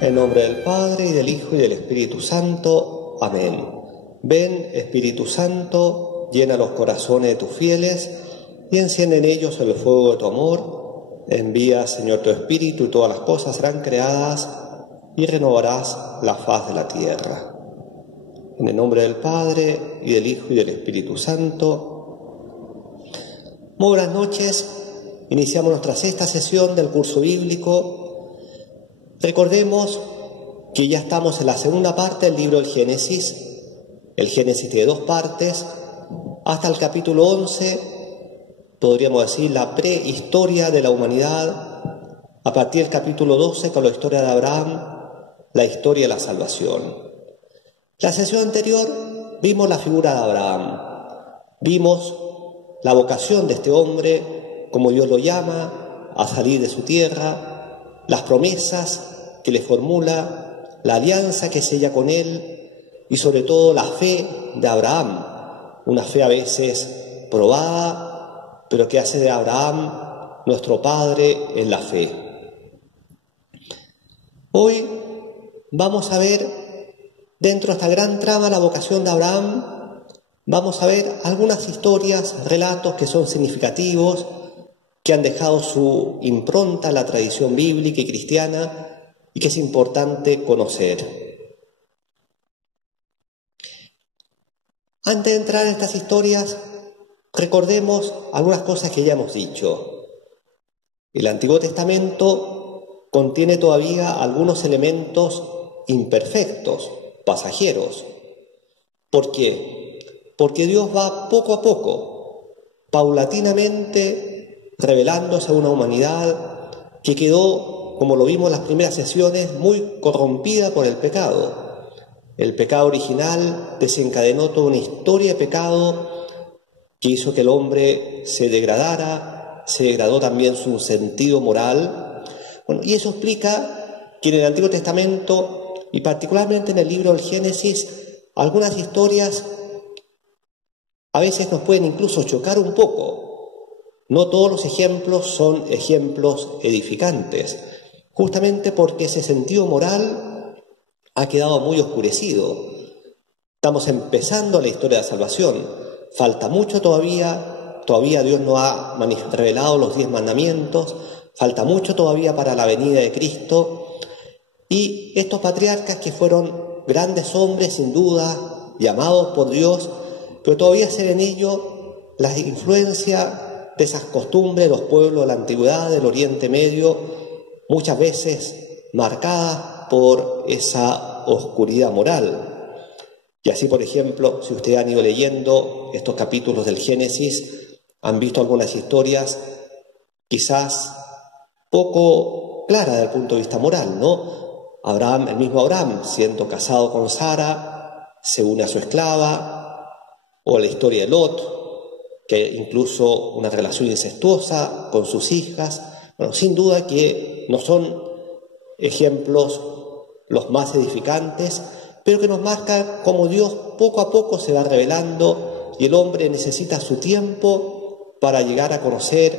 En nombre del Padre, y del Hijo, y del Espíritu Santo. Amén. Ven, Espíritu Santo, llena los corazones de tus fieles, y enciende en ellos el fuego de tu amor. Envía, Señor, tu Espíritu, y todas las cosas serán creadas, y renovarás la faz de la tierra. En el nombre del Padre, y del Hijo, y del Espíritu Santo. Muy buenas noches. Iniciamos nuestra sexta sesión del curso bíblico. Recordemos que ya estamos en la segunda parte del libro del Génesis. El Génesis tiene dos partes. Hasta el capítulo 11, podríamos decir, la prehistoria de la humanidad. A partir del capítulo 12, con la historia de Abraham, la historia de la salvación. La sesión anterior vimos la figura de Abraham. Vimos la vocación de este hombre, como Dios lo llama, a salir de su tierra, las promesas que le formula, la alianza que sella con él y sobre todo la fe de Abraham, una fe a veces probada, pero que hace de Abraham nuestro padre en la fe. Hoy vamos a ver, dentro de esta gran trama, la vocación de Abraham, vamos a ver algunas historias, relatos que son significativos, que han dejado su impronta en la tradición bíblica y cristiana, y que es importante conocer. Antes de entrar en estas historias, recordemos algunas cosas que ya hemos dicho. El Antiguo Testamento contiene todavía algunos elementos imperfectos, pasajeros. ¿Por qué? Porque Dios va poco a poco, paulatinamente, revelándose a una humanidad que quedó, como lo vimos en las primeras sesiones, muy corrompida por el pecado. El pecado original desencadenó toda una historia de pecado que hizo que el hombre se degradara, se degradó también su sentido moral. Bueno, y eso explica que en el Antiguo Testamento, y particularmente en el libro del Génesis, algunas historias a veces nos pueden incluso chocar un poco. No todos los ejemplos son ejemplos edificantes, justamente porque ese sentido moral ha quedado muy oscurecido. Estamos empezando la historia de la salvación. Falta mucho todavía Dios no ha revelado los 10 mandamientos, falta mucho todavía para la venida de Cristo. Y estos patriarcas, que fueron grandes hombres sin duda, llamados por Dios, pero todavía se ve en ellos la influencia de esas costumbres de los pueblos de la antigüedad, del Oriente Medio, muchas veces marcadas por esa oscuridad moral. Y así, por ejemplo, si ustedes han ido leyendo estos capítulos del Génesis, han visto algunas historias quizás poco claras desde el punto de vista moral, ¿no? Abraham, el mismo Abraham, siendo casado con Sara, se une a su esclava, o la historia de Lot, que incluso una relación incestuosa con sus hijas. Bueno, sin duda que no son ejemplos los más edificantes, pero que nos marcan cómo Dios poco a poco se va revelando y el hombre necesita su tiempo para llegar a conocer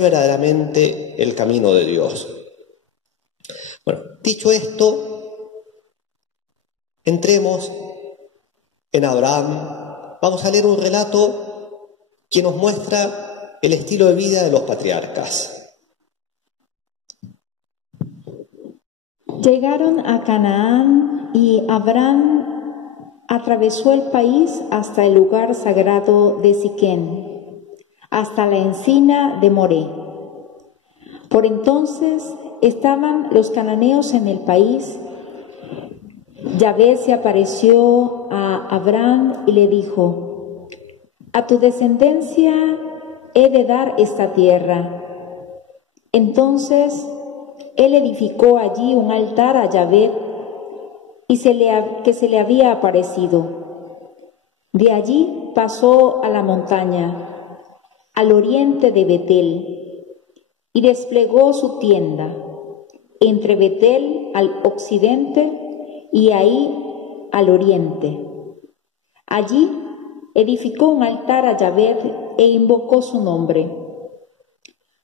verdaderamente el camino de Dios. Bueno, dicho esto, entremos en Abraham. Vamos a leer un relato que nos muestra el estilo de vida de los patriarcas. Llegaron a Canaán y Abraham atravesó el país hasta el lugar sagrado de Siquén, hasta la encina de Moré. Por entonces estaban los cananeos en el país. Yahvé se apareció a Abraham y le dijo: a tu descendencia he de dar esta tierra. Entonces él edificó allí un altar a Yahvé que se le había aparecido. De allí pasó a la montaña, al oriente de Betel, y desplegó su tienda entre Betel al occidente y Ahí al oriente. Allí edificó un altar a Yahvé e invocó su nombre.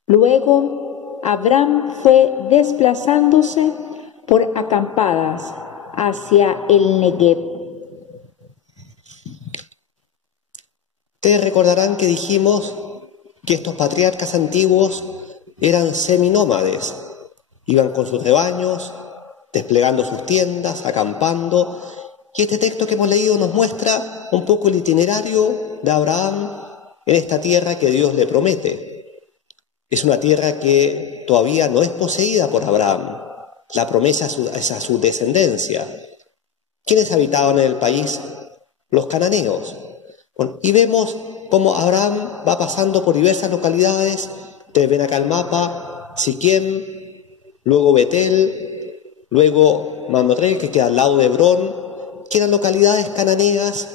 Luego Abraham fue desplazándose por acampadas hacia el Negev. Ustedes recordarán que dijimos que estos patriarcas antiguos eran seminómades. Iban con sus rebaños, desplegando sus tiendas, acampando. Y este texto que hemos leído nos muestra un poco el itinerario de Abraham en esta tierra que Dios le promete. Es una tierra que todavía no es poseída por Abraham. La promesa es a su descendencia. ¿Quiénes habitaban en el país? Los cananeos. Bueno, y vemos cómo Abraham va pasando por diversas localidades. Ustedes ven acá el mapa: Siquem, luego Betel, luego Mamre, que queda al lado de Hebrón, que eran localidades cananeas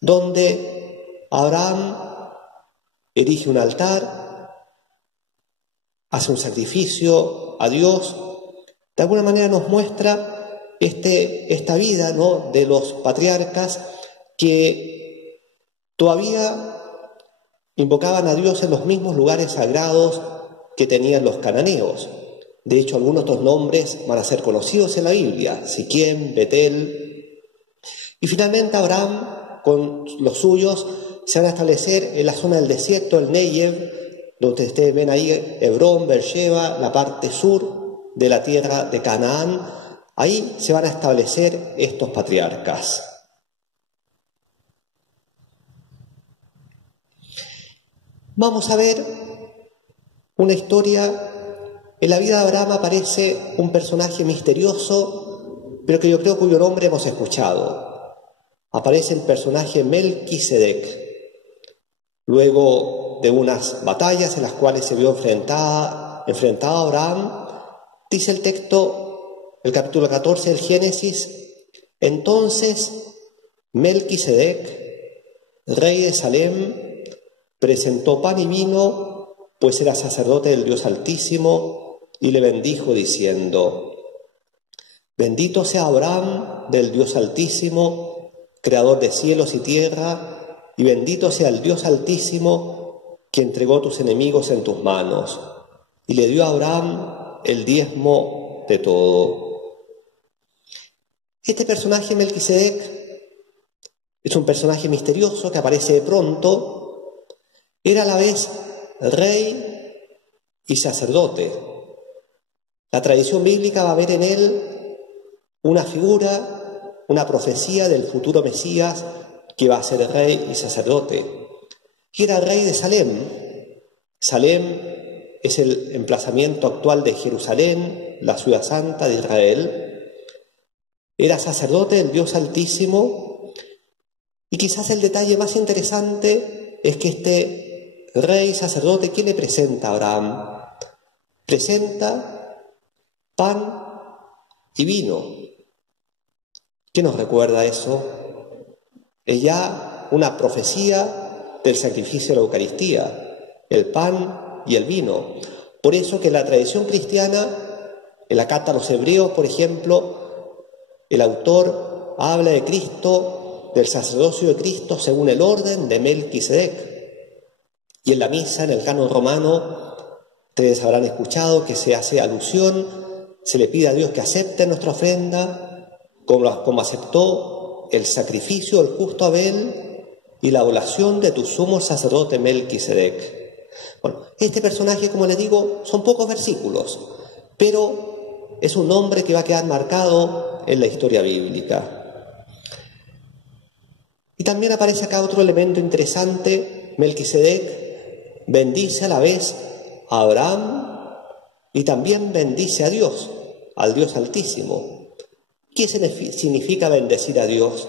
donde Abraham erige un altar, hace un sacrificio a Dios. De alguna manera nos muestra esta vida, ¿no?, de los patriarcas que todavía invocaban a Dios en los mismos lugares sagrados que tenían los cananeos. De hecho, algunos de estos nombres van a ser conocidos en la Biblia: Siquem, Betel. Y finalmente Abraham, con los suyos, se van a establecer en la zona del desierto, el Negev, donde ustedes ven ahí Hebrón, Beersheba, la parte sur de la tierra de Canaán. Ahí se van a establecer estos patriarcas. Vamos a ver una historia. En la vida de Abraham aparece un personaje misterioso, pero que yo creo cuyo nombre hemos escuchado. Aparece el personaje Melquisedec. Luego de unas batallas en las cuales se vio enfrentado Abraham, dice el texto, el capítulo 14 del Génesis: entonces Melquisedec, rey de Salem, presentó pan y vino, pues era sacerdote del Dios Altísimo, y le bendijo diciendo: bendito sea Abraham del Dios Altísimo, creador de cielos y tierra, y bendito sea el Dios Altísimo, que entregó tus enemigos en tus manos, y le dio a Abraham el diezmo de todo. Este personaje Melquisedec es un personaje misterioso que aparece de pronto. Era a la vez rey y sacerdote. La tradición bíblica va a ver en él una figura, una profecía del futuro Mesías que va a ser rey y sacerdote. Y era rey de Salem. Salem es el emplazamiento actual de Jerusalén, la ciudad santa de Israel. Era sacerdote del Dios Altísimo. Y quizás el detalle más interesante es que este rey sacerdote, ¿qué le presenta a Abraham? Presenta pan y vino. ¿Qué nos recuerda eso? Es ya una profecía del sacrificio de la Eucaristía, el pan y el vino. Por eso que en la tradición cristiana, en la Carta a los Hebreos, por ejemplo, el autor habla de Cristo, del sacerdocio de Cristo según el orden de Melquisedec. Y en la misa, en el canon romano, ustedes habrán escuchado que se hace alusión, se le pide a Dios que acepte nuestra ofrenda, como aceptó el sacrificio del justo Abel y la oración de tu sumo sacerdote Melquisedec. Bueno, este personaje, como les digo, son pocos versículos, pero es un nombre que va a quedar marcado en la historia bíblica. Y también aparece acá otro elemento interesante. Melquisedec bendice a la vez a Abraham y también bendice a Dios, al Dios Altísimo. ¿Qué significa bendecir a Dios?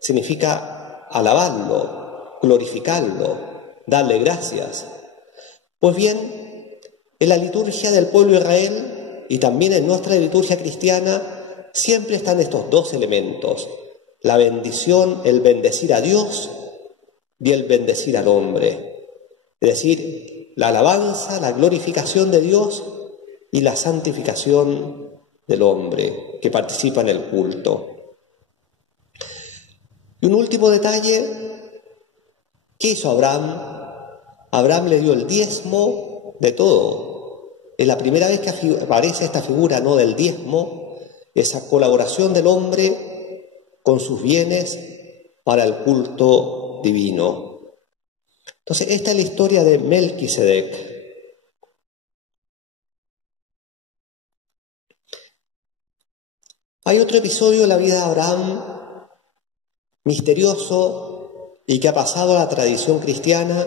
Significa alabarlo, glorificarlo, darle gracias. Pues bien, en la liturgia del pueblo de Israel y también en nuestra liturgia cristiana siempre están estos dos elementos: la bendición, el bendecir a Dios y el bendecir al hombre. Es decir, la alabanza, la glorificación de Dios y la santificación del hombre que participa en el culto. Y un último detalle: ¿qué hizo Abraham? Abraham le dio el diezmo de todo. Es la primera vez que aparece esta figura, ¿no?, del diezmo, esa colaboración del hombre con sus bienes para el culto divino. Entonces, esta es la historia de Melquisedec. Hay otro episodio en la vida de Abraham misterioso y que ha pasado a la tradición cristiana,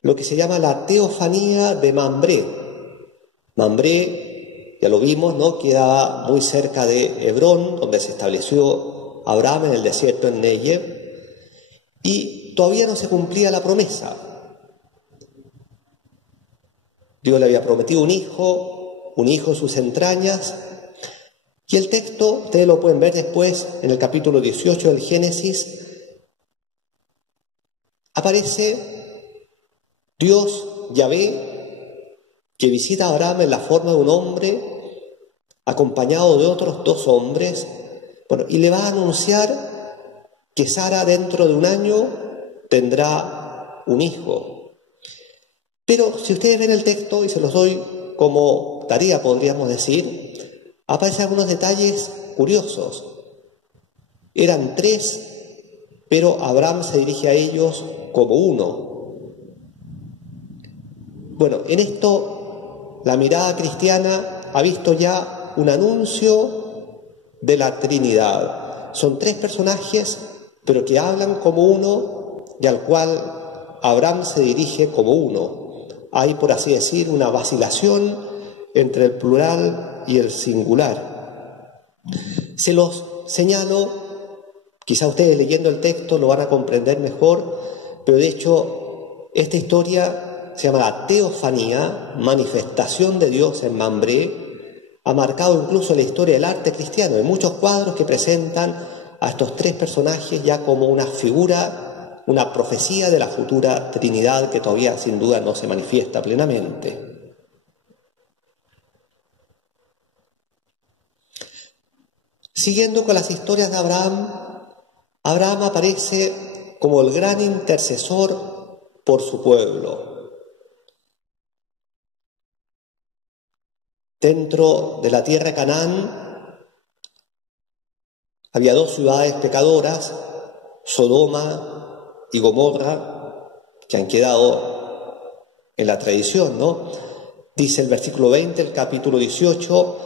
lo que se llama la teofanía de Mambré. Mambré, ya lo vimos, ¿no?, queda muy cerca de Hebrón, donde se estableció Abraham en el desierto en Negev, y todavía no se cumplía la promesa. Dios le había prometido un hijo en sus entrañas. Y el texto, ustedes lo pueden ver después en el capítulo 18 del Génesis, aparece Dios, Yahvé, que visita a Abraham en la forma de un hombre, acompañado de otros 2 hombres, y le va a anunciar que Sara dentro de un año tendrá un hijo. Pero si ustedes ven el texto, y se los doy como tarea, podríamos decir, aparecen algunos detalles curiosos. Eran 3, pero Abraham se dirige a ellos como uno. Bueno, en esto la mirada cristiana ha visto ya un anuncio de la Trinidad. Son 3 personajes, pero que hablan como uno y al cual Abraham se dirige como uno. Hay, por así decir, una vacilación entre el plural y el singular. Se los señalo, quizá ustedes leyendo el texto lo van a comprender mejor, pero de hecho esta historia se llama la teofanía, manifestación de Dios en Mambré, ha marcado incluso la historia del arte cristiano. Hay muchos cuadros que presentan a estos 3 personajes ya como una figura, una profecía de la futura Trinidad que todavía sin duda no se manifiesta plenamente. Siguiendo con las historias de Abraham, Abraham aparece como el gran intercesor por su pueblo. Dentro de la tierra de Canaán había 2 ciudades pecadoras, Sodoma y Gomorra, que han quedado en la tradición, ¿no? Dice el versículo 20, el capítulo 18,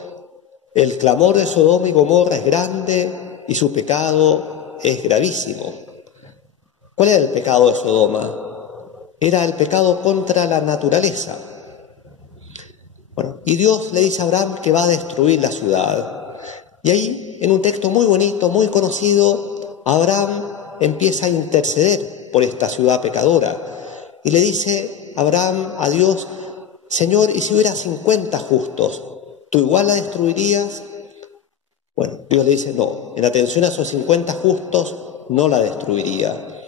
el clamor de Sodoma y Gomorra es grande y su pecado es gravísimo. ¿Cuál era el pecado de Sodoma? Era el pecado contra la naturaleza. Y Dios le dice a Abraham que va a destruir la ciudad. Y ahí, en un texto muy bonito, muy conocido, Abraham empieza a interceder por esta ciudad pecadora. Y le dice Abraham a Dios: Señor, ¿y si hubiera 50 justos? ¿Tú igual la destruirías? Dios le dice: no, en atención a esos 50 justos no la destruiría.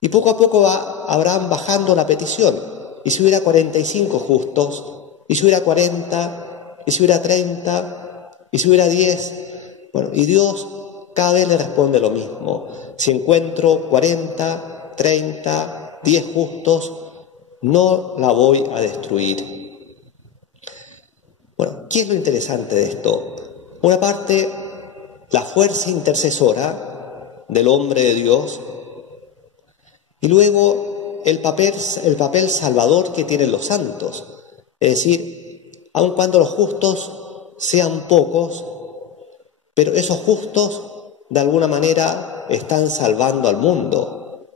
Y poco a poco va Abraham bajando la petición. ¿Y si hubiera 45 justos? ¿Y si hubiera 40? ¿Y si hubiera 30? ¿Y si hubiera 10? Y Dios cada vez le responde lo mismo. Si encuentro 40, 30, 10 justos, no la voy a destruir. ¿Qué es lo interesante de esto? Por una parte, la fuerza intercesora del hombre de Dios, y luego el papel salvador que tienen los santos. Es decir, aun cuando los justos sean pocos, pero esos justos de alguna manera están salvando al mundo.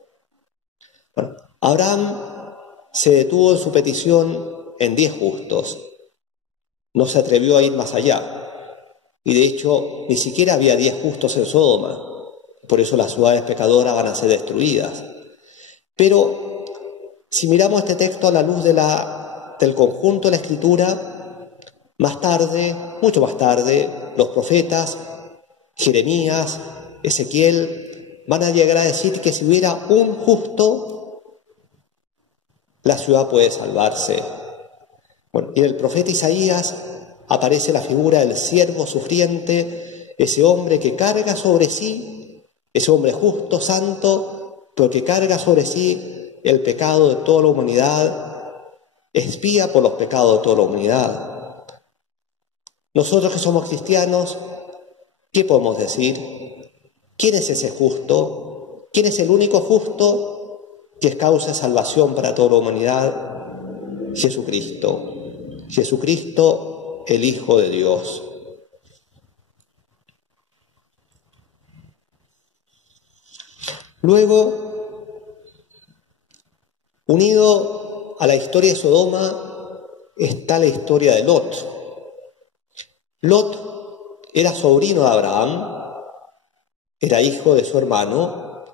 Abraham se detuvo en su petición en 10 justos. No se atrevió a ir más allá. Y de hecho, ni siquiera había 10 justos en Sodoma. Por eso las ciudades pecadoras van a ser destruidas. Pero si miramos este texto a la luz del conjunto de la Escritura, más tarde, mucho más tarde, los profetas, Jeremías, Ezequiel, van a llegar a decir que si hubiera un justo, la ciudad puede salvarse. Y en el profeta Isaías aparece la figura del siervo sufriente, ese hombre que carga sobre sí, ese hombre justo, santo, pero que carga sobre sí el pecado de toda la humanidad expía por los pecados de toda la humanidad. Nosotros que somos cristianos, ¿qué podemos decir? ¿Quién es ese justo? ¿Quién es el único justo que es causa de salvación para toda la humanidad? Jesucristo. Jesucristo, el Hijo de Dios. Luego, unido a la historia de Sodoma, está la historia de Lot. Lot era sobrino de Abraham, era hijo de su hermano,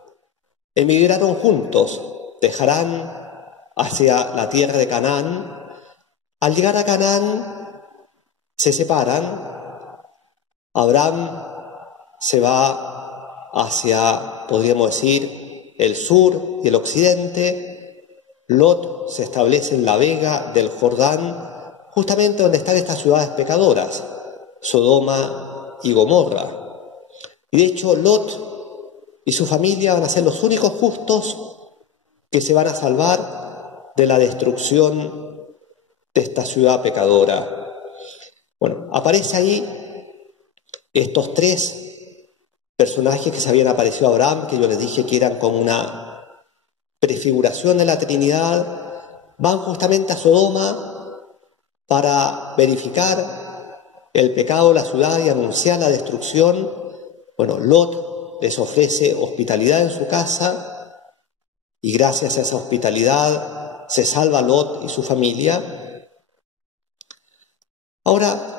emigraron juntos de Harán hacia la tierra de Canaán. Al llegar a Canaán, se separan. Abraham se va hacia, podríamos decir, el sur y el occidente. Lot se establece en la vega del Jordán, justamente donde están estas ciudades pecadoras, Sodoma y Gomorra. Y de hecho, Lot y su familia van a ser los únicos justos que se van a salvar de la destrucción de esta ciudad pecadora. Bueno, aparece ahí estos tres personajes que se habían aparecido a Abraham, que yo les dije que eran como una prefiguración de la Trinidad. Van justamente a Sodoma para verificar el pecado de la ciudad y anunciar la destrucción. Bueno, Lot les ofrece hospitalidad en su casa y gracias a esa hospitalidad se salva Lot y su familia. Ahora,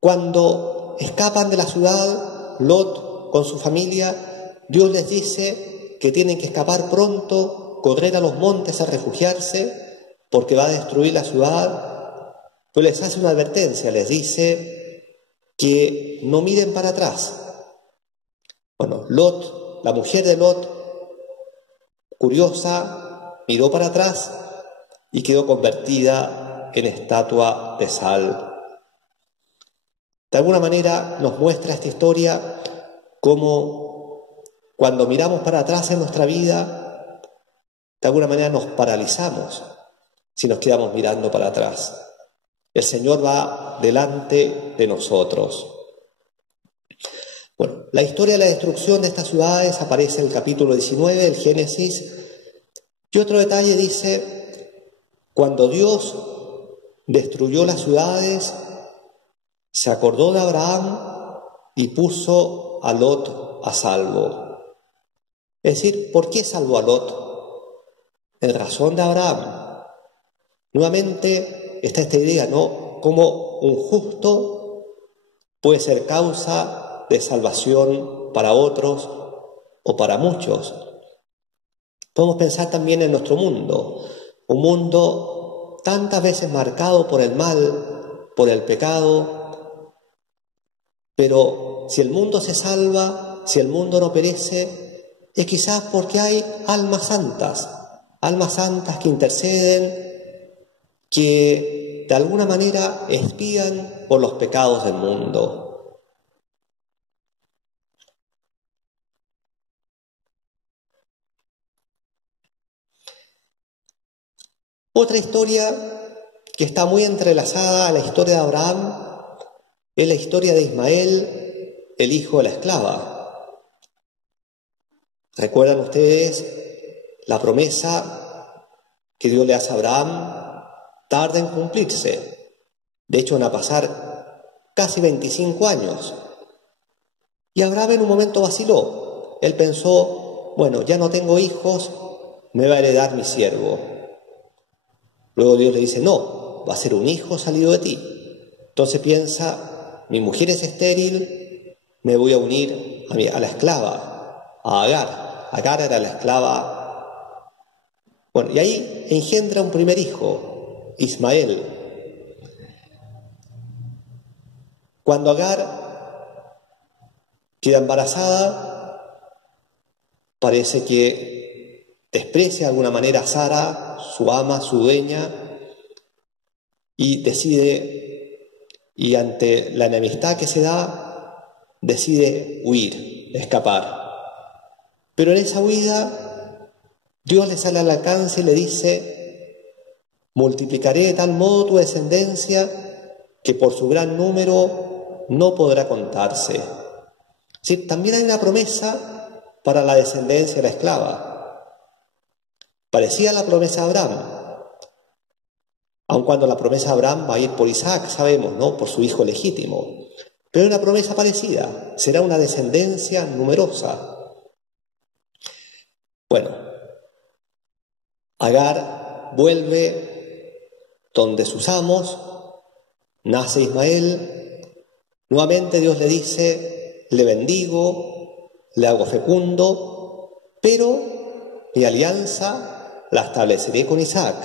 cuando escapan de la ciudad, Lot con su familia, Dios les dice que tienen que escapar pronto, correr a los montes a refugiarse, porque va a destruir la ciudad. Pero les hace una advertencia, les dice que no miren para atrás. Bueno, Lot, la mujer de Lot, curiosa, miró para atrás y quedó convertida en estatua de sal. De alguna manera nos muestra esta historia como cuando miramos para atrás en nuestra vida, de alguna manera nos paralizamos si nos quedamos mirando para atrás. El Señor va delante de nosotros. Bueno, la historia de la destrucción de estas ciudades aparece en el capítulo 19 del Génesis. Y otro detalle dice, cuando Dios destruyó las ciudades, se acordó de Abraham y puso a Lot a salvo. Es decir, ¿por qué salvó a Lot? En razón de Abraham. Nuevamente está esta idea, ¿no? Cómo un justo puede ser causa de salvación para otros o para muchos. Podemos pensar también en nuestro mundo, un mundo tantas veces marcado por el mal, por el pecado, pero si el mundo se salva, si el mundo no perece, es quizás porque hay almas santas que interceden, que de alguna manera expían por los pecados del mundo. Otra historia que está muy entrelazada a la historia de Abraham es la historia de Ismael, el hijo de la esclava. ¿Recuerdan ustedes la promesa que Dios le hace a Abraham? Tarda en cumplirse. De hecho, van a pasar casi 25 años. Y Abraham en un momento vaciló. Él pensó, bueno, ya no tengo hijos, me va a heredar mi siervo. Luego Dios le dice, no, va a ser un hijo salido de ti. Entonces piensa, mi mujer es estéril, me voy a unir a la esclava, a Agar. Agar era la esclava. Bueno, y ahí engendra un primer hijo, Ismael. Cuando Agar queda embarazada, parece que desprecia de alguna manera a Sara, su ama, su dueña, y y ante la enemistad que se da, decide huir, escapar. Pero en esa huida, Dios le sale al alcance y le dice multiplicaré de tal modo tu descendencia que por su gran número no podrá contarse. Sí, también hay una promesa para la descendencia de la esclava. Parecía la promesa de Abraham, aun cuando la promesa de Abraham va a ir por Isaac, sabemos, ¿no? Por su hijo legítimo. Pero una promesa parecida, será una descendencia numerosa. Bueno, Agar vuelve donde sus amos, nace Ismael, nuevamente Dios le dice, le bendigo, le hago fecundo, pero mi alianza la estableceré con Isaac.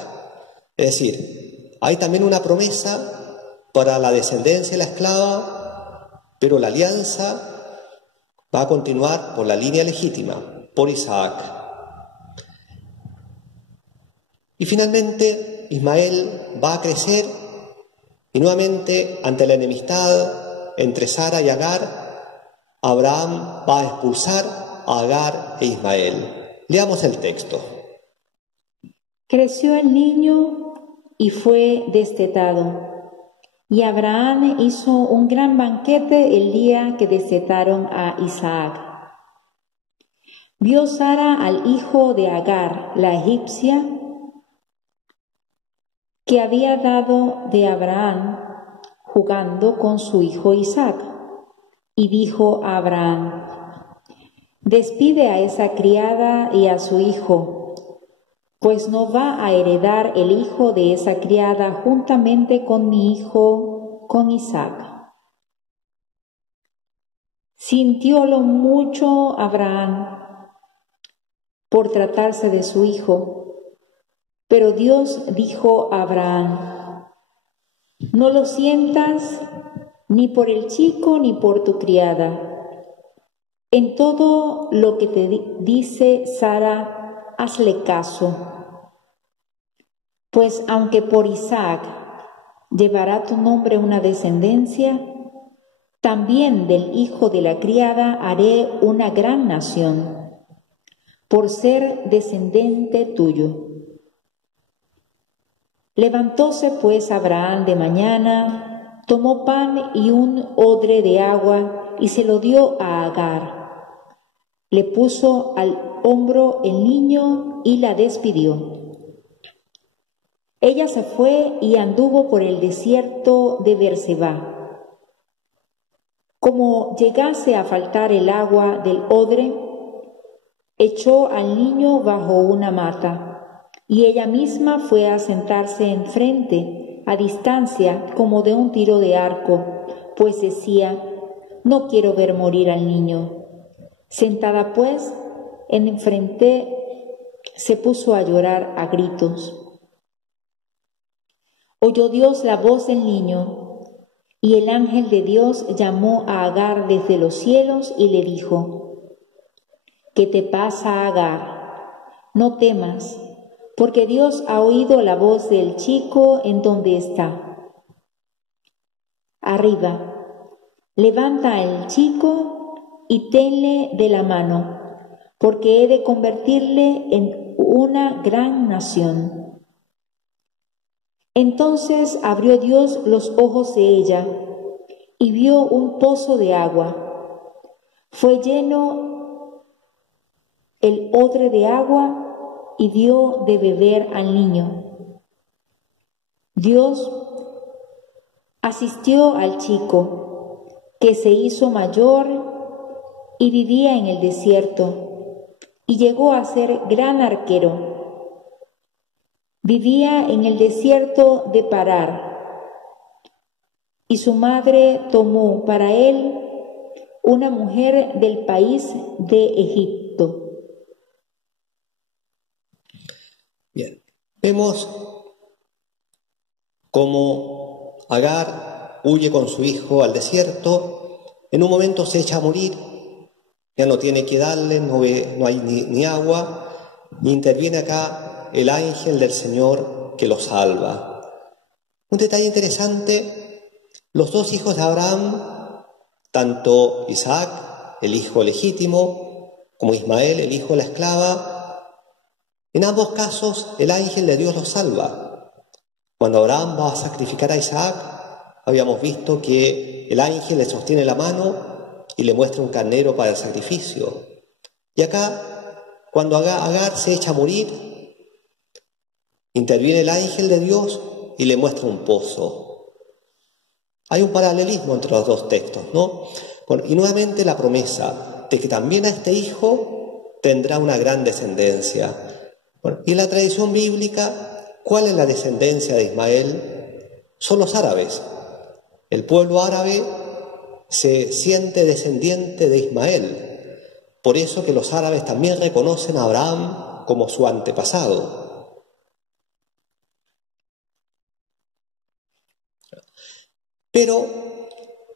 Es decir, hay también una promesa para la descendencia de la esclava, pero la alianza va a continuar por la línea legítima, por Isaac. Y finalmente Ismael va a crecer y nuevamente ante la enemistad entre Sara y Agar, Abraham va a expulsar a Agar e Ismael. Leamos el texto. Creció el niño y fue destetado. Y Abraham hizo un gran banquete el día que destetaron a Isaac. Vio Sara al hijo de Agar, la egipcia, que había dado de Abraham jugando con su hijo Isaac. Y dijo a Abraham, despide a esa criada y a su hijo, pues no va a heredar el hijo de esa criada juntamente con mi hijo, con Isaac. Sintiólo mucho Abraham por tratarse de su hijo, pero Dios dijo a Abraham, no lo sientas ni por el chico ni por tu criada. En todo lo que te dice Sara, hazle caso. Pues aunque por Isaac llevará tu nombre una descendencia, también del hijo de la criada haré una gran nación, por ser descendiente tuyo. Levantóse pues Abraham de mañana, tomó pan y un odre de agua y se lo dio a Agar. Le puso al hombro el niño y la despidió. Ella se fue y anduvo por el desierto de Beerseba. Como llegase a faltar el agua del odre, echó al niño bajo una mata. Y ella misma fue a sentarse enfrente, a distancia como de un tiro de arco, pues decía, no quiero ver morir al niño. Sentada pues, enfrente se puso a llorar a gritos. Oyó Dios la voz del niño, y el ángel de Dios llamó a Agar desde los cielos y le dijo, ¿qué te pasa, Agar? No temas, porque Dios ha oído la voz del chico en donde está. Arriba, levanta al chico y tenle de la mano, porque he de convertirle en una gran nación. Entonces abrió Dios los ojos de ella y vio un pozo de agua. Fue lleno el odre de agua y dio de beber al niño. Dios asistió al chico, que se hizo mayor y vivía en el desierto, y llegó a ser gran arquero. Vivía en el desierto de Parar, y su madre tomó para él una mujer del país de Egipto. Bien, vemos cómo Agar huye con su hijo al desierto, en un momento se echa a morir, ya no tiene que darle, no hay ni agua, y interviene acá el ángel del Señor que lo salva. Un detalle interesante, los dos hijos de Abraham, tanto Isaac, el hijo legítimo, como Ismael, el hijo de la esclava, en ambos casos el ángel de Dios los salva. Cuando Abraham va a sacrificar a Isaac, habíamos visto que el ángel le sostiene la mano y le muestra un carnero para el sacrificio. Y acá, cuando Agar se echa a morir, interviene el ángel de Dios y le muestra un pozo. Hay un paralelismo entre los dos textos, ¿no? Bueno, y nuevamente la promesa de que también a este hijo tendrá una gran descendencia. Bueno, y en la tradición bíblica, ¿cuál es la descendencia de Ismael? Son los árabes. El pueblo árabe se siente descendiente de Ismael. Por eso que los árabes también reconocen a Abraham como su antepasado. Pero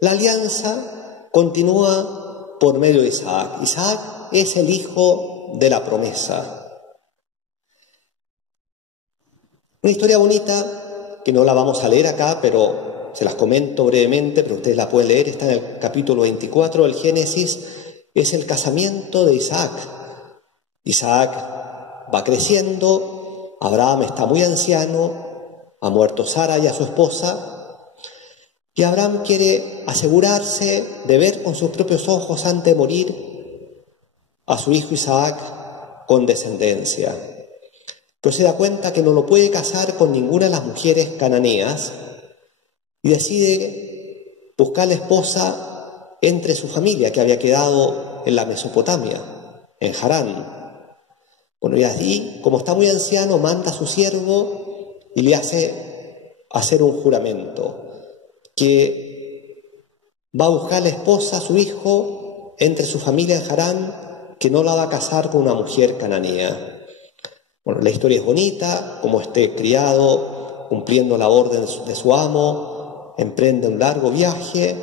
la alianza continúa por medio de Isaac. Isaac es el hijo de la promesa. Una historia bonita, que no la vamos a leer acá, pero se las comento brevemente, pero ustedes la pueden leer, está en el capítulo 24 del Génesis, es el casamiento de Isaac. Isaac va creciendo, Abraham está muy anciano, ha muerto Sara y a su esposa, y Abraham quiere asegurarse de ver con sus propios ojos antes de morir a su hijo Isaac con descendencia. Pero se da cuenta que no lo puede casar con ninguna de las mujeres cananeas y decide buscar la esposa entre su familia que había quedado en la Mesopotamia, en Harán. Bueno, y así, como está muy anciano, manda a su siervo y le hace hacer un juramento que va a buscar la esposa a su hijo entre su familia en Harán, que no la va a casar con una mujer cananea. Bueno, la historia es bonita, como este criado, cumpliendo la orden de su amo, emprende un largo viaje,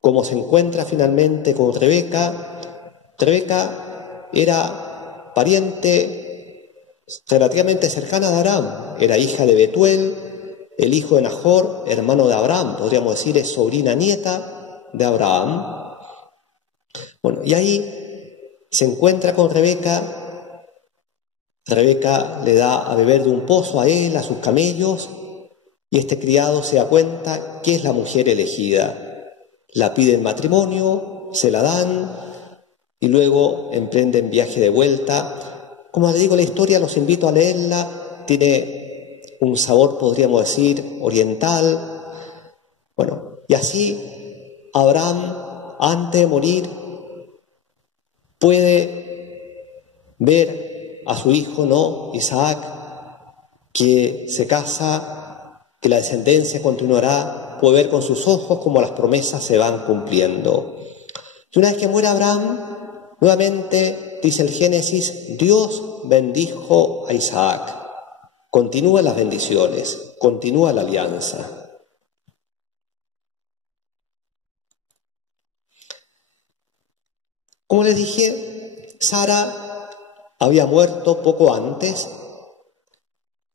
como se encuentra finalmente con Rebeca. Rebeca era pariente relativamente cercana de Abraham, era hija de Betuel, el hijo de Nahor, hermano de Abraham, podríamos decir es sobrina nieta de Abraham. Bueno, y ahí se encuentra con Rebeca. Rebeca le da a beber de un pozo a él, a sus camellos, y este criado se da cuenta que es la mujer elegida. La pide en matrimonio, se la dan, y luego emprenden viaje de vuelta. Como les digo, la historia los invito a leerla, tiene un sabor, podríamos decir, oriental. Bueno, y así Abraham, antes de morir, puede ver a su hijo, ¿no? Isaac, que se casa, que la descendencia continuará, puede ver con sus ojos cómo las promesas se van cumpliendo. Y una vez que muere Abraham, nuevamente, dice el Génesis, Dios bendijo a Isaac. Continúan las bendiciones, continúa la alianza. Como les dije, Sara había muerto poco antes,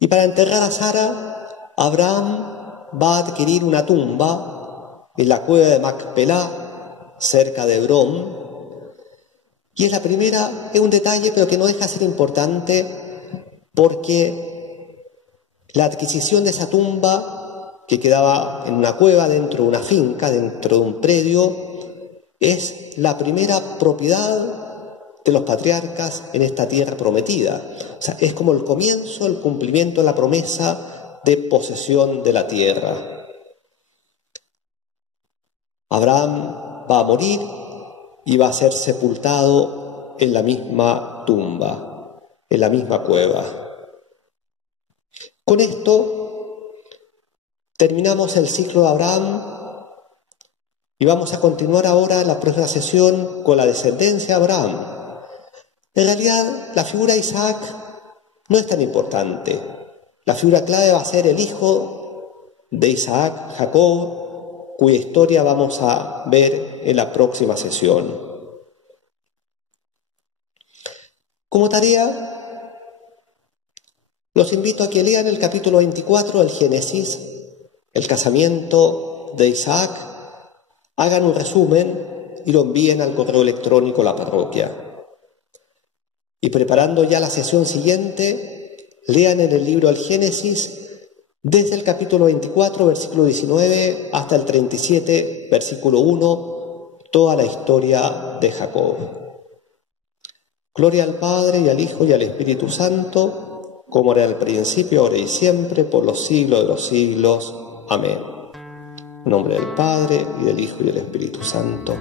y para enterrar a Sara, Abraham va a adquirir una tumba en la cueva de Macpelá, cerca de Hebrón, y es la primera, es un detalle pero que no deja de ser importante, porque la adquisición de esa tumba, que quedaba en una cueva dentro de una finca, dentro de un predio, es la primera propiedad de los patriarcas en esta tierra prometida. O sea, es como el comienzo, el cumplimiento de la promesa de posesión de la tierra. Abraham va a morir y va a ser sepultado en la misma tumba, en la misma cueva. Con esto terminamos el ciclo de Abraham y vamos a continuar ahora la próxima sesión con la descendencia de Abraham. En realidad, la figura de Isaac no es tan importante. La figura clave va a ser el hijo de Isaac, Jacob, cuya historia vamos a ver en la próxima sesión. Como tarea, los invito a que lean el capítulo 24 del Génesis, el casamiento de Isaac, hagan un resumen y lo envíen al correo electrónico a la parroquia. Y preparando ya la sesión siguiente, lean en el libro del Génesis Desde el capítulo 24, versículo 19, hasta el 37, versículo 1, toda la historia de Jacob. Gloria al Padre, y al Hijo, y al Espíritu Santo, como era al principio, ahora y siempre, por los siglos de los siglos. Amén. En nombre del Padre, y del Hijo, y del Espíritu Santo.